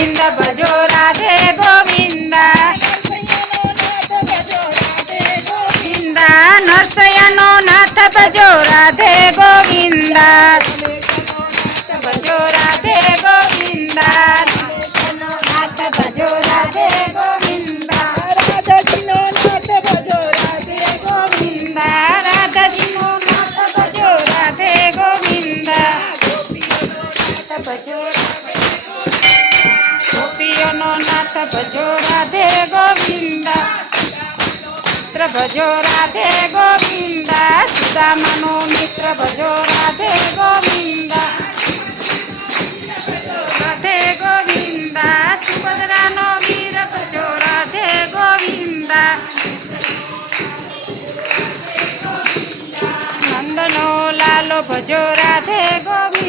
ગોવિંદ ભજો રાધે ગોવિંદ નરસૈયાનો નાથ ભજો રાધે ગોવિંદ ભજો રાધે ગોવિંદ નાથ ભજો રાધે ગોવિંદ રાધાજીનો નાથ ભજો રાધે ગોવિંદ રાધાજીનો નાથ ભજો રાધે ગોવિંદ ગોપીઓનો નાથ ભજો રાધે ગોવિંદ ભજો રાધે ગોવિંદ સુદામાનો મિત્ર ભજો રાધે ગોવિંદ રાધે ગોવિંદ સુભદ્રાનો વીર ભજો રાધે ગોવિંદ નંદનો લાલો ભજો રાધે ગોવિંદ